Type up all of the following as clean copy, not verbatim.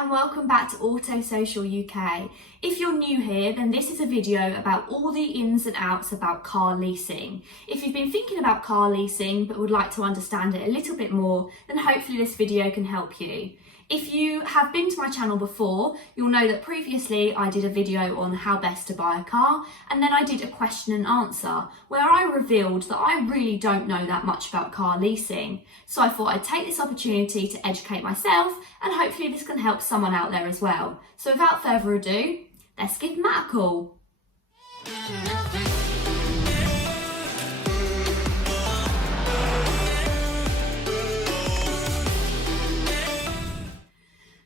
and welcome back to Auto Social UK. If you're new here, then this is a video about all the ins and outs about car leasing. If you've been thinking about car leasing but would like to understand it a little bit more, then hopefully this video can help you. If you have been to my channel before, you'll know that previously I did a video on how best to buy a car, and then I did a question and answer where I revealed that I really don't know that much about car leasing. So I thought I'd take this opportunity to educate myself, and hopefully this can help someone out there as well. So without further ado, let's give Matt a call.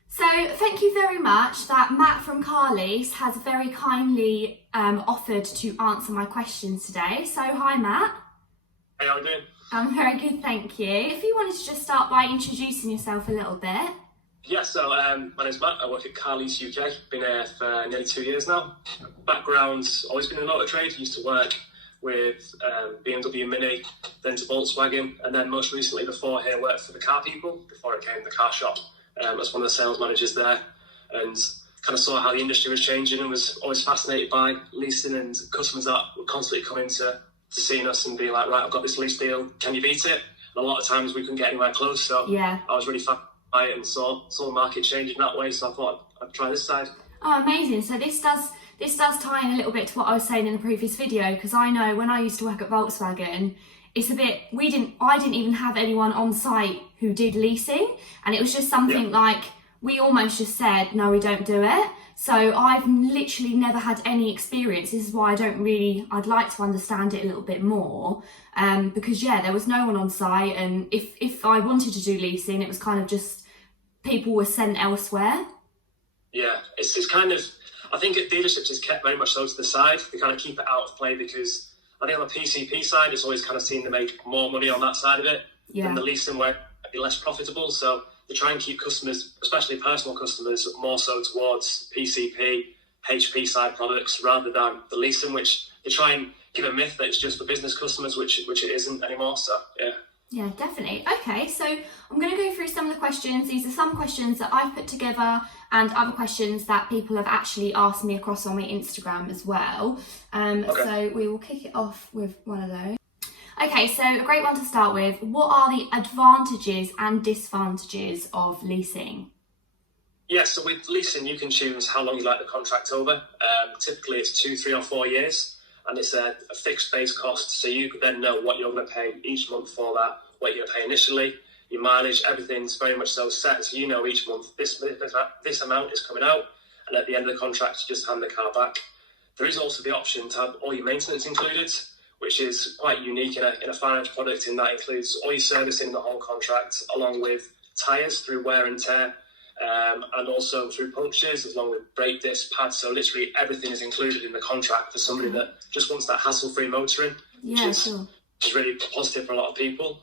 So thank you very much that Matt from Car Lease has very kindly offered to answer my questions today. So hi Matt. Hey, how are you doing? I'm very good, thank you. If you wanted to just start by introducing yourself a little bit. Yeah, so my name's Matt. I work at Car Lease UK. Been here for nearly 2 years now. Background's always been in motor trade. Used to work with BMW Mini, then to Volkswagen, and then most recently before here worked for the Car People, before it came the car shop. As one of the sales managers there, and kind of saw how the industry was changing and was always fascinated by leasing and customers that were constantly coming to seeing us and being like, right, I've got this lease deal, can you beat it? And a lot of times we couldn't get anywhere close, so yeah. I was really fascinated by it and saw the market changing that way, so I thought I'd try this side. Oh, amazing. So this does tie in a little bit to what I was saying in the previous video, because I know when I used to work at Volkswagen, it's a bit, I didn't even have anyone on site who did leasing, and it was just something like, we almost just said, no, we don't do it. So I've literally never had any experience. This is why I'd like to understand it a little bit more, because yeah, there was no one on site, and if I wanted to do leasing, it was kind of just, people were sent elsewhere. Yeah, it's kind of, I think at dealerships it's kept very much so to the side. They kind of keep it out of play because I think on the PCP side, it's always kind of seen to make more money on that side of it than the leasing where it'd be less profitable. So they try and keep customers, especially personal customers, more so towards PCP, HP side products rather than the leasing, which they try and give a myth that it's just for business customers, which it isn't anymore. So yeah. Yeah, definitely. Okay, so I'm going to go through some of the questions. These are some questions that I've put together and other questions that people have actually asked me across on my Instagram as well. So we will kick it off with one of those. Okay, so a great one to start with. What are the advantages and disadvantages of leasing? Yeah, so with leasing, you can choose how long you like the contract over. Typically, it's 2, 3 or 4 years, and it's a fixed base cost, so you then know what you're going to pay each month for that, what you're going to pay initially, your mileage, everything's very much so set, so you know each month this amount is coming out, and at the end of the contract, you just hand the car back. There is also the option to have all your maintenance included, which is quite unique in a finance product, and that includes all your servicing in the whole contract, along with tyres through wear and tear, and also through punctures, along with brake discs, pads. So literally everything is included in the contract for somebody that just wants that hassle-free motoring, which is really positive for a lot of people.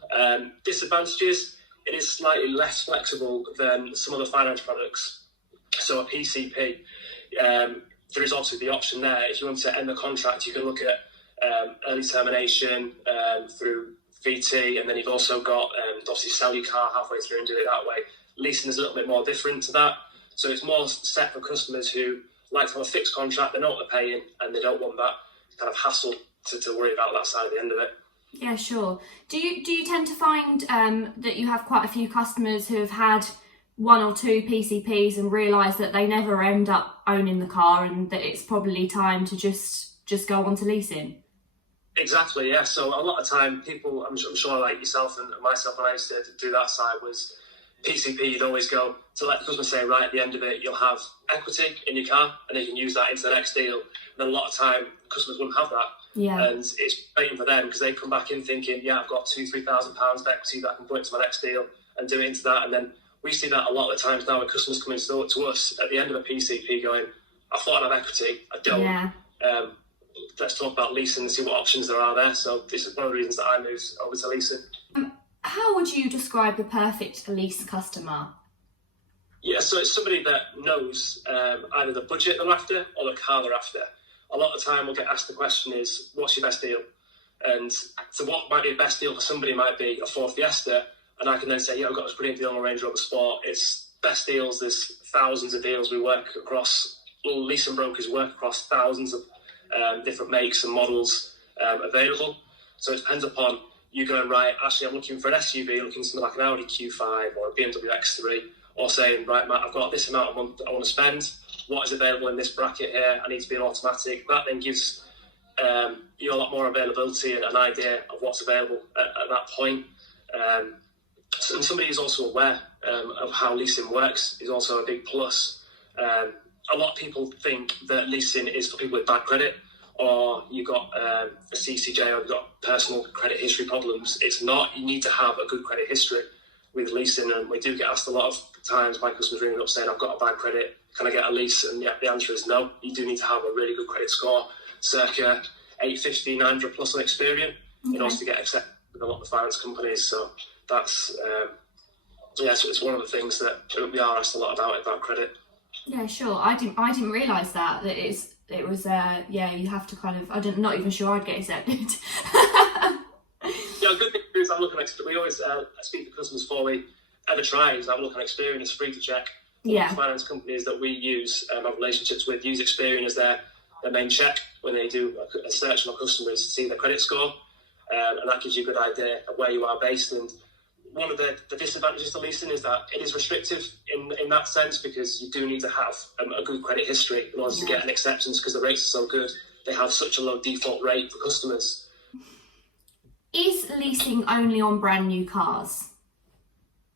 Disadvantages, it is slightly less flexible than some other finance products. So a PCP, there is obviously the option there. If you want to end the contract, you can look at early termination through VT, and then you've also got obviously sell your car halfway through and do it that way. Leasing is a little bit more different to that, so it's more set for customers who like to have a fixed contract, they know what they're paying, and they don't want that kind of hassle to worry about that side at the end of it. Yeah, sure. Do you tend to find that you have quite a few customers who have had 1 or 2 PCPs and realise that they never end up owning the car, and that it's probably time to just go on to leasing? Exactly, yeah. So a lot of time people, I'm sure like yourself and myself, when I used to do that side, was PCP, you'd always go to let the customer say, right at the end of it, you'll have equity in your car and you can use that into the next deal. And then a lot of time, customers wouldn't have that. Yeah. And it's waiting for them because they come back in thinking, yeah, I've got £2,000-3,000 of equity that I can put into my next deal and do it into that. And then we see that a lot of the times now when customers come in to us at the end of a PCP going, I thought I'd have equity, I don't. Yeah. Let's talk about leasing and see what options there are there. So this is one of the reasons that I moved over to leasing. How would you describe the perfect lease customer? Yeah, so it's somebody that knows either the budget they're after or the car they're after. A lot of the time we'll get asked the question is, what's your best deal? And so what might be the best deal for somebody might be a Ford Fiesta, and I can then say, yeah, I've got this brilliant deal on a Range Rover Sport. It's best deals, there's thousands of deals. We work across, leasing brokers work across thousands of different makes and models available. So it depends upon you going, right, actually I'm looking for an SUV, looking for something like an Audi Q5 or a BMW X3, or saying, right, Matt, I've got this amount a month that I want to spend. What is available in this bracket here? I need to be an automatic. That then gives you a lot more availability and an idea of what's available at that point. And somebody who's also aware of how leasing works is also a big plus. A lot of people think that leasing is for people with bad credit, or you've got a CCJ, or you've got personal credit history problems. It's not. You need to have a good credit history with leasing, and we do get asked a lot of times by customers ringing up saying, I've got a bad credit, can I get a lease? And yeah, the answer is no. You do need to have a really good credit score, circa 850, 900 plus on Experian, in order to get accepted with a lot of the finance companies. So that's, so it's one of the things that we are asked a lot about credit. Yeah, sure. I didn't realise that it was you have to kind of, not even sure I'd get accepted. Yeah, good thing is I'm looking at, we always speak to customers before we ever try, is have a look on Experian. It's free to check. Yeah. The finance companies that we use, have relationships with, use Experian as their main check when they do a search on customers to see their credit score, and that gives you a good idea of where you are based. And one of the disadvantages to leasing is that it is restrictive in that sense, because you do need to have a good credit history in order to get an acceptance, because the rates are so good. They have such a low default rate for customers. Is leasing only on brand new cars?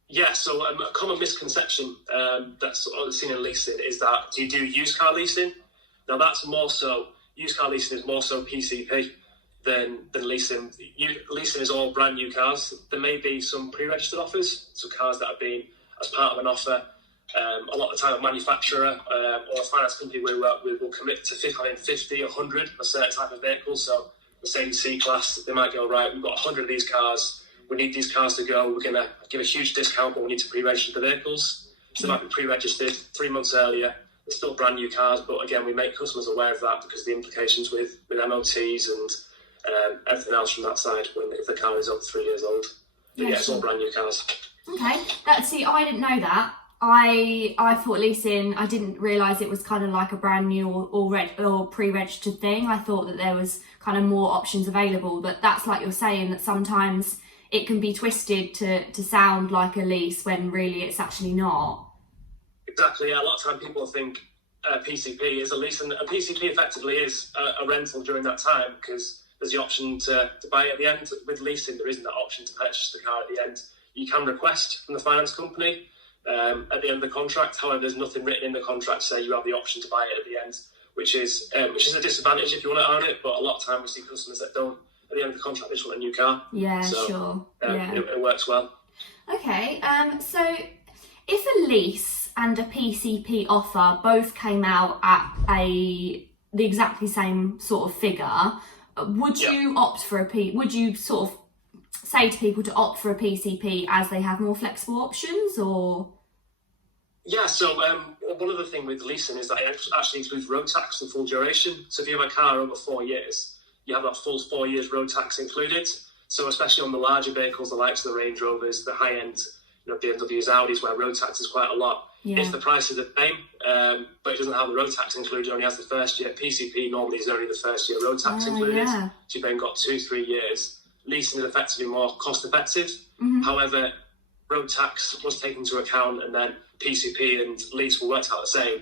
Yeah, so a common misconception that's seen in leasing is that you do used car leasing. Now that's more so, used car leasing is more so PCP than leasing. Leasing is all brand new cars. There may be some pre-registered offers, so cars that have been as part of an offer. A lot of the time a manufacturer or a finance company we work with will commit to having 50, 100 of a certain type of vehicle. So the same C-Class, they might go, right, we've got 100 of these cars, we need these cars to go, we're going to give a huge discount, but we need to pre-register the vehicles. So they might be pre-registered 3 months earlier. They're still brand new cars, but again, we make customers aware of that because of the implications with MOTs and everything else from that side if the car is over 3 years old. But yeah, it's all brand new cars. Okay, I didn't know that. I thought leasing, I didn't realise it was kind of like a brand new or pre-registered thing. I thought that there was kind of more options available, but that's like you're saying, that sometimes it can be twisted to sound like a lease when really it's actually not. Exactly, yeah. A lot of time people think PCP is a lease, and a PCP effectively is a rental during that time, because there's the option to buy it at the end. With leasing, there isn't that option to purchase the car at the end. You can request from the finance company at the end of the contract. However, there's nothing written in the contract to say you have the option to buy it at the end, which is a disadvantage if you want to own it. But a lot of time we see customers that don't, at the end of the contract, they just want a new car. Yeah, so, sure. It works well. Okay, so if a lease and a PCP offer both came out at the exactly same sort of figure, would you opt for would you sort of say to people to opt for a PCP as they have more flexible options, or? Yeah, so one other thing with leasing is that it actually includes road tax and full duration. So if you have a car over 4 years, you have that full 4 years road tax included. So especially on the larger vehicles, the likes of the Range Rovers, the high-end, BMWs, Audis, where road tax is quite a lot. Yeah. If the price is the same, but it doesn't have the road tax included, it only has the first year. PCP normally is only the first year road tax included. Yeah. So you've then got 2-3 years. Leasing is effectively more cost-effective. Mm-hmm. However, road tax was taken into account, and then PCP and lease will work out the same.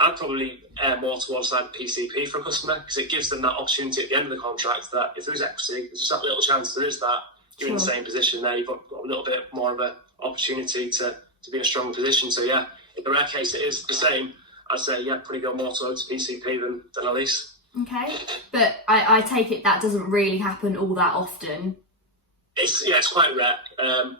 I'd probably err more towards that PCP for a customer, because it gives them that opportunity at the end of the contract that if there is equity, there's just that little chance there is that you're in the same position there. You've got a little bit more of an opportunity to be in a stronger position. So yeah, in the rare case it is the same, I'd say probably go more towards PCP than a lease. Okay, but I take it that doesn't really happen all that often. It's quite rare.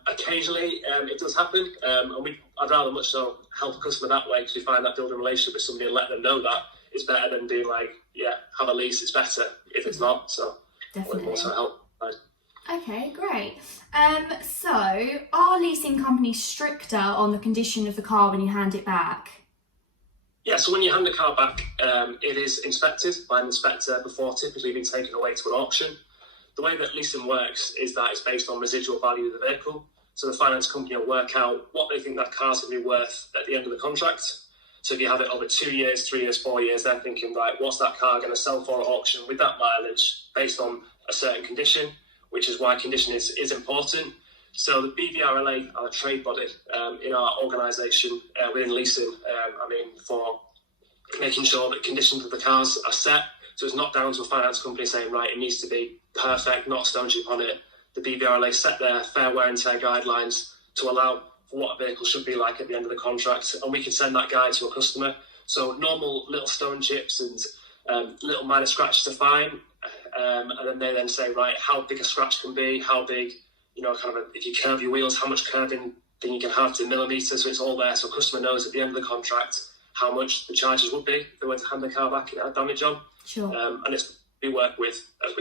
Occasionally it does happen, and I'd rather much so help a customer that way, because we find that building a relationship with somebody and let them know that it's better than being like, have a lease, it's better if it's not. So definitely also help. Okay, great. So are leasing companies stricter on the condition of the car when you hand it back? Yeah, so when you hand the car back, it is inspected by an inspector before typically being taken away to an auction. The way that leasing works is that it's based on residual value of the vehicle. So the finance company will work out what they think that car's going to be worth at the end of the contract. So if you have it over 2 years, 3 years, 4 years, they're thinking, right, what's that car going to sell for at auction with that mileage based on a certain condition, which is why condition is important. So the BVRLA are a trade body in our organisation within leasing, for making sure that conditions of the cars are set. So it's not down to a finance company saying, right, it needs to be perfect, not a stone chip on it. The BVRLA set their fair wear and tear guidelines to allow for what a vehicle should be like at the end of the contract, and we can send that guide to a customer. So normal little stone chips and little minor scratches are fine, and then they then say, right, how big a scratch can be, how big, if you curve your wheels, how much curving then you can have to millimetres, so it's all there, so a customer knows at the end of the contract how much the charges would be if they were to hand the car back and it had damage on. Sure. And we work with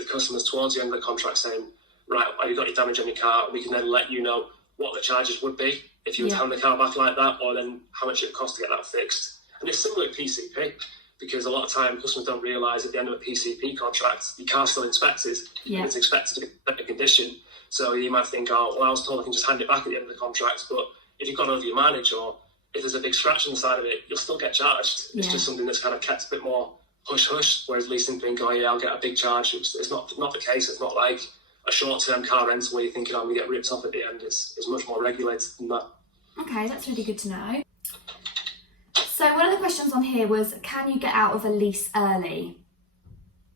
customers towards the end of the contract saying, right, have you got your damage on your car? We can then let you know what the charges would be if you were to hand the car back like that, or then how much it costs to get that fixed. And it's similar to PCP, because a lot of time customers don't realise at the end of a PCP contract, your car's still inspected, and it's expected to be in better condition. So you might think, oh, well, I was told I can just hand it back at the end of the contract, but if you've gone over your mileage or if there's a big scratch on the side of it, you'll still get charged. It's just something that's kind of kept a bit more hush-hush, whereas leasing think, oh yeah, I'll get a big charge. It's not the case. It's not like a short-term car rental where you're thinking, I'm going to get ripped off at the end. It's much more regulated than that. Okay, that's really good to know. So one of the questions on here was, can you get out of a lease early?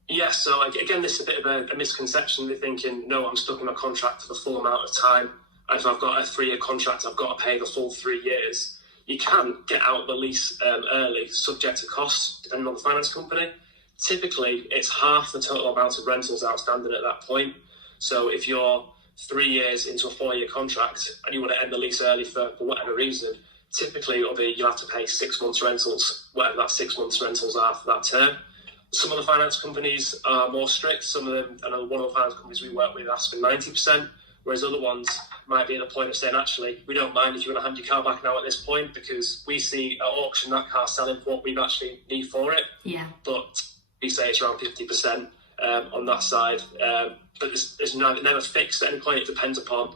Yeah, so again, this is a bit of a misconception. They're thinking, no, I'm stuck in my contract for the full amount of time. If I've got a 3-year contract, I've got to pay the full 3 years. You can get out of the lease early, subject to costs, depending on the finance company. Typically, it's half the total amount of rentals outstanding at that point. So if you're 3 years into a 4-year contract and you want to end the lease early for whatever reason, typically you'll have to pay 6 months rentals, whatever that 6 months rentals are for that term. Some of the finance companies are more strict. Some of them, I know one of the finance companies we work with asks for 90%, whereas other ones might be at the point of saying, actually, we don't mind if you want to hand your car back now at this point, because we see at auction that car selling for what we actually need for it. Yeah. But we say it's around 50% on that side. But it's never fixed at any point. It depends upon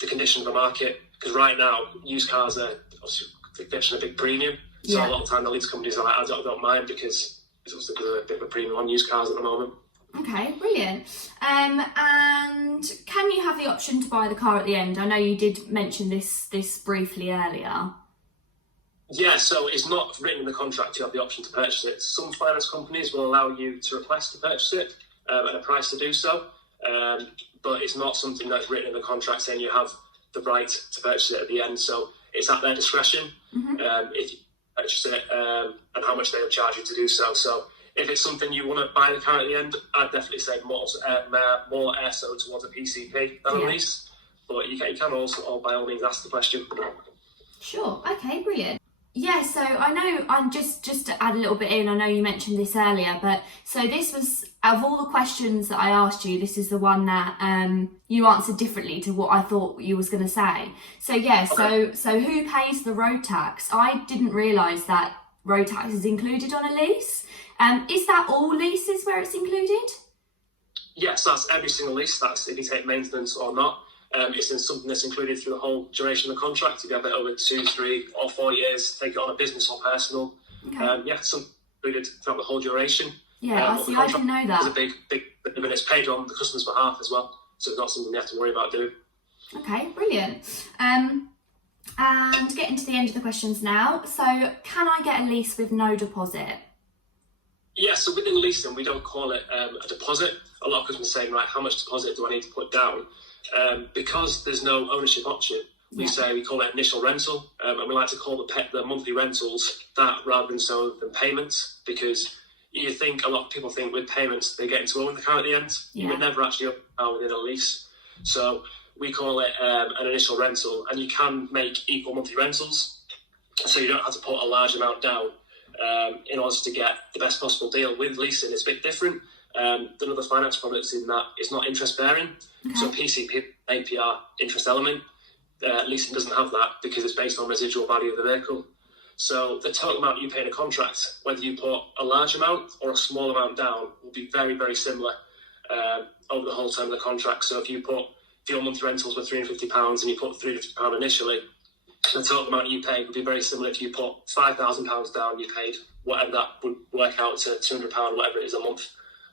the condition of the market, because right now, used cars are obviously fetching a big premium. So a lot of time the lease companies are like, I don't mind, because it's also a bit of a premium on used cars at the moment. Okay, brilliant. And can you have the option to buy the car at the end? I know you did mention this briefly earlier. Yeah, so it's not written in the contract you have the option to purchase it. Some finance companies will allow you to request to purchase it at a price to do so, but it's not something that's written in the contract saying you have the right to purchase it at the end. So it's at their discretion if you purchase it and how much they'll charge you to do so. So if it's something you want to buy the car at the end, I'd definitely say more so towards a PCP than a lease. But you can also, by all means, ask the question. Sure. Okay, brilliant. Yeah, so I know, I'm just to add a little bit in, I know you mentioned this earlier, but so this was, out of all the questions that I asked you, this is the one that you answered differently to what I thought you was going to say. So yeah, okay. So who pays the road tax? I didn't realise that road tax is included on a lease. Is that all leases where it's included? Yes, that's every single lease. That's if you take maintenance or not. It's in something that's included through the whole duration of the contract. If you have it over 2, 3 or 4 years, take it on a business or personal. Okay. Some included throughout the whole duration. Yeah, I didn't know that. It's a big, and it's paid on the customer's behalf as well. So it's not something you have to worry about doing. Okay, brilliant. And getting to the end of the questions now. So can I get a lease with no deposit? Yeah, so within leasing, we don't call it a deposit. A lot of customers saying, right, how much deposit do I need to put down? Because there's no ownership option, we call it initial rental, and we like to call the monthly rentals that rather than payments, because a lot of people think with payments they get to own the car at the end. You would never actually own the car within a lease. So we call it an initial rental, and you can make equal monthly rentals, so you don't have to put a large amount down in order to get the best possible deal. With leasing, it's a bit different than other finance products in that it's not interest bearing. Okay. So PCP, APR, interest element. Leasing doesn't have that because it's based on residual value of the vehicle. So the total amount you pay in a contract, whether you put a large amount or a small amount down, will be very, very similar over the whole term of the contract. So if your monthly rentals were £350 and you put £350 initially, the total amount you pay would be very similar if you put £5,000 down, you paid whatever that would work out to £200, whatever it is a month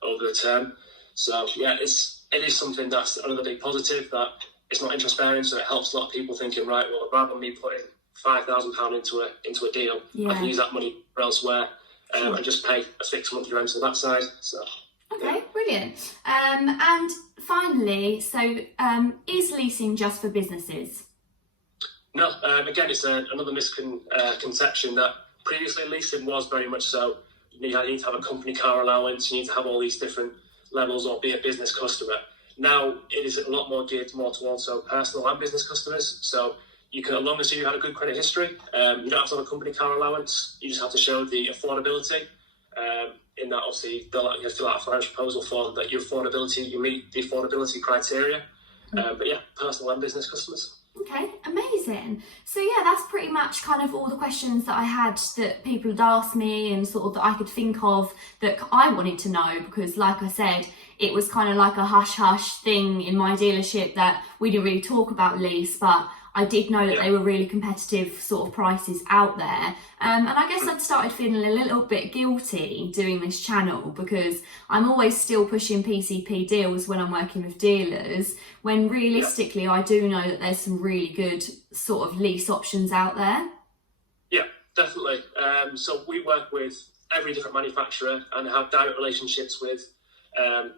over the term. So yeah, it is something that's another big positive, that it's not interest bearing, so it helps a lot of people thinking, right, well, rather than me putting £5,000 into a deal, I can use that money elsewhere and just pay a fixed monthly rental that side. So okay, brilliant. And finally, so is leasing just for businesses? No, again, it's another misconception that previously leasing was very much so. You need to have a company car allowance, you need to have all these different levels or be a business customer. Now it is a lot more geared more towards personal and business customers. So you can, as long as you had a good credit history, you don't have to have a company car allowance. You just have to show the affordability. In that, obviously, they'll you fill out a financial proposal form that you meet the affordability criteria. But yeah, personal and business customers. Okay, amazing. So yeah, that's pretty much kind of all the questions that I had that people had asked me and sort of that I could think of that I wanted to know, because like I said, it was kind of like a hush-hush thing in my dealership that we didn't really talk about lease, but I did know that they were really competitive sort of prices out there. And I guess I'd started feeling a little bit guilty doing this channel, because I'm always still pushing PCP deals when I'm working with dealers, when realistically I do know that there's some really good sort of lease options out there. Yeah, definitely. So we work with every different manufacturer and have direct relationships with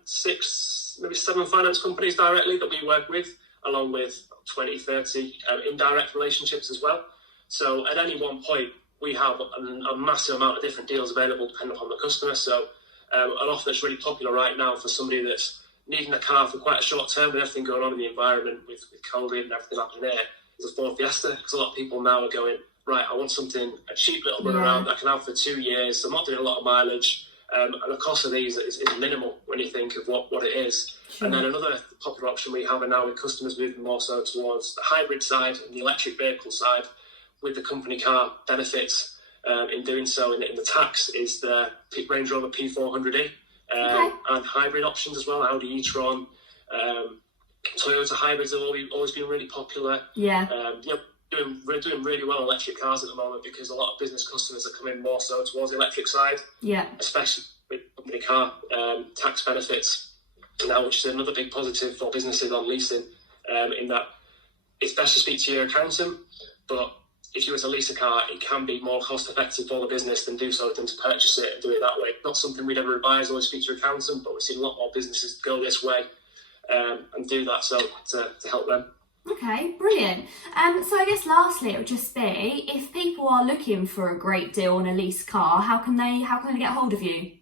6, maybe 7 finance companies directly that we work with, along with 20, 30 indirect relationships as well. So at any one point, we have a massive amount of different deals available depending upon the customer. So an offer that's really popular right now for somebody that's needing a car for quite a short term with everything going on in the environment with COVID and everything happening there is a Ford Fiesta, because a lot of people now are going, right, I want something, a cheap little run around that I can have for 2 years. I'm not doing a lot of mileage. And the cost of these is minimal when you think of what it is. Sure. And then another popular option we have now with customers moving more so towards the hybrid side and the electric vehicle side with the company car benefits in doing so in the tax is the Range Rover P400e and hybrid options as well, Audi e-tron. Toyota hybrids have always been really popular. We're doing really well on electric cars at the moment because a lot of business customers are coming more so towards the electric side, especially with company car tax benefits now, which is another big positive for businesses on leasing, in that it's best to speak to your accountant, but if you were to lease a car, it can be more cost effective for the business than to purchase it and do it that way. Not something we'd ever advise, always speak to your accountant, but we've seen a lot more businesses go this way and do that, so to help them. Okay, brilliant. So I guess lastly, it would just be, if people are looking for a great deal on a lease car, how can they get hold of you?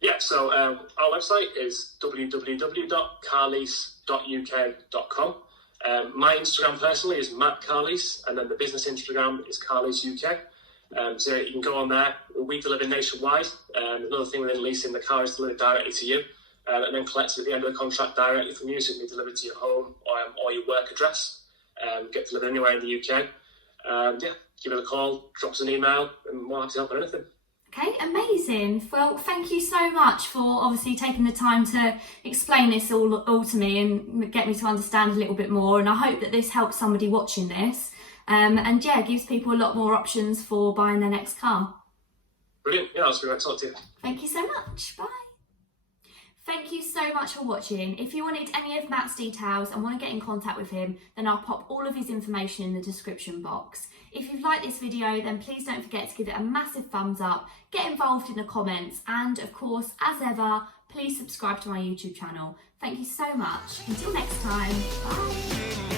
Yeah, so our website is www.carlease.uk.com. My Instagram personally is Matt Car Lease, and then the business Instagram is Car Lease UK. So you can go on there. We deliver nationwide. Another thing within leasing, the car is delivered directly to you. And then collected at the end of the contract directly from you, so it can be delivered to your home or your work address. Get delivered anywhere in the UK. Give us a call, drop us an email, and we'll have to help with anything. Okay, amazing. Well, thank you so much for obviously taking the time to explain this all to me and get me to understand a little bit more. And I hope that this helps somebody watching this. And gives people a lot more options for buying their next car. Brilliant. Yeah, that's great to talk to you. Thank you so much. Bye. Thank you so much for watching. If you wanted any of Matt's details and want to get in contact with him, then I'll pop all of his information in the description box. If you've liked this video, then please don't forget to give it a massive thumbs up, get involved in the comments, and of course, as ever, please subscribe to my YouTube channel. Thank you so much. Until next time, bye.